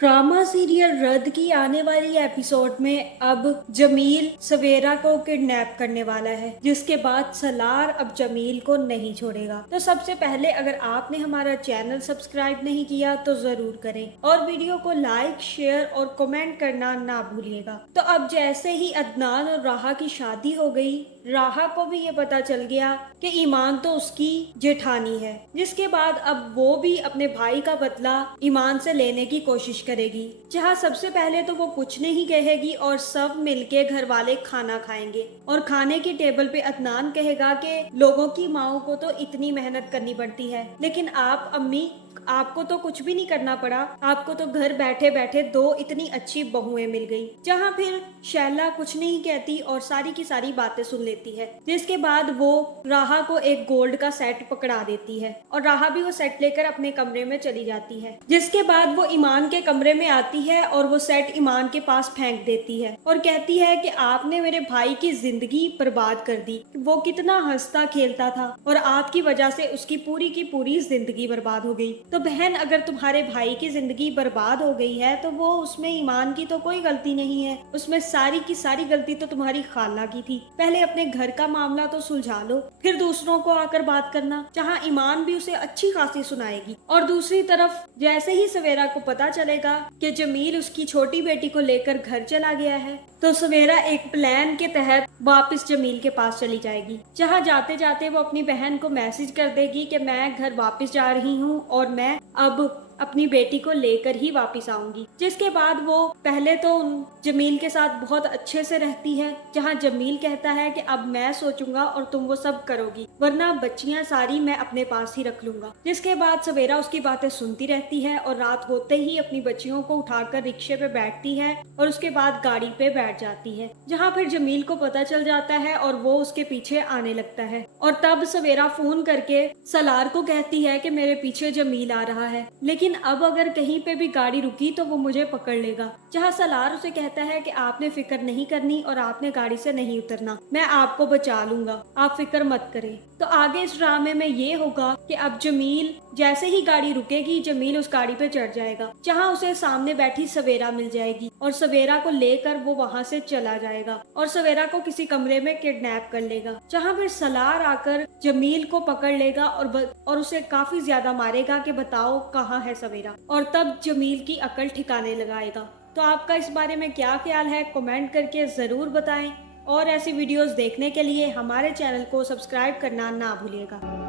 Drama serial रद्द की आने वाली एपिसोड में अब जमील सवेरा को किडनैप करने वाला है, जिसके बाद सलार अब जमील को नहीं छोड़ेगा। तो सबसे पहले अगर आपने हमारा चैनल सब्सक्राइब नहीं किया तो जरूर करें और वीडियो को लाइक, शेयर और कमेंट करना ना भूलिएगा। तो अब जैसे ही अदनान और राहा की शादी हो गई, राहा को भी ये पता चल गया कि ईमान तो उसकी जेठानी है, जिसके बाद अब वो भी अपने भाई का बदला ईमान से लेने की कोशिश करेगी। जहाँ सबसे पहले तो वो कुछ नहीं कहेगी और सब मिलके घर वाले खाना खाएंगे और खाने की टेबल पे अदनान कहेगा कि लोगों की माओ को तो इतनी मेहनत करनी पड़ती है, लेकिन आप अम्मी आपको तो कुछ भी नहीं करना पड़ा, आपको तो घर बैठे बैठे दो इतनी अच्छी बहुएं मिल गई। जहाँ फिर शैला कुछ नहीं कहती और सारी की सारी बातें सुन लेती है, जिसके बाद वो राहा को एक गोल्ड का सेट पकड़ा देती है और राहा भी वो सेट लेकर अपने कमरे में चली जाती है। जिसके बाद वो ईमान के कमरे में आती है और वो सेट ईमान के पास फेंक देती है और कहती है कि आपने मेरे भाई की जिंदगी बर्बाद कर दी। वो कितना हंसता खेलता था और आपकी वजह से उसकी पूरी जिंदगी बर्बाद हो गई। तो बहन, अगर तुम्हारे भाई की जिंदगी बर्बाद हो गई है तो वो उसमें ईमान की तो कोई गलती नहीं है, उसमें सारी की सारी गलती तो तुम्हारी खाला की थी। पहले अपने घर का मामला तो सुलझा लो, फिर दूसरों को आकर बात करना। जहाँ ईमान भी उसे अच्छी खासी सुनाएगी। और दूसरी तरफ जैसे ही सवेरा को पता चलेगा कि जमील उसकी छोटी बेटी को लेकर घर चला गया है, तो सवेरा एक प्लान के तहत वापस जमील के पास चली जाएगी। जहाँ जाते जाते वो अपनी बहन को मैसेज कर देगी कि मैं घर वापस जा रही हूँ और मैं अब अपनी बेटी को लेकर ही वापस आऊंगी। जिसके बाद वो पहले तो जमील के साथ बहुत अच्छे से रहती है, जहाँ जमील कहता है कि अब मैं सोचूंगा और तुम वो सब करोगी, वरना बच्चियां सारी मैं अपने पास ही रख लूंगा। जिसके बाद सवेरा उसकी बातें सुनती रहती है और रात होते ही अपनी बच्चियों को उठाकर रिक्शे पे बैठती है और उसके बाद गाड़ी पे बैठ जाती है। जहाँ फिर जमील को पता चल जाता है और वो उसके पीछे आने लगता है और तब सवेरा फोन करके सलार को कहती है कि मेरे पीछे जमील आ रहा है, लेकिन अब अगर कहीं पे भी गाड़ी रुकी तो वो मुझे पकड़ लेगा। जहाँ सलार उसे कहता है कि आपने फिक्र नहीं करनी और आपने गाड़ी से नहीं उतरना, मैं आपको बचा लूंगा, आप फिक्र मत करें। तो आगे इस ड्रामे में ये होगा कि अब जमील जैसे ही गाड़ी रुकेगी, जमील उस गाड़ी पे चढ़ जाएगा, जहाँ उसे सामने बैठी सवेरा मिल जाएगी और सवेरा को लेकर वो वहाँ से चला जाएगा और सवेरा को किसी कमरे में किडनैप कर लेगा। जहाँ फिर सलार आकर जमील को पकड़ लेगा और उसे काफी ज्यादा मारेगा कि बताओ कहाँ है सवेरा, और तब जमील की अकल ठिकाने लगाएगा। तो आपका इस बारे में क्या ख्याल है, कमेंट करके जरूर बताएं और ऐसी वीडियोस देखने के लिए हमारे चैनल को सब्सक्राइब करना ना भूलिएगा।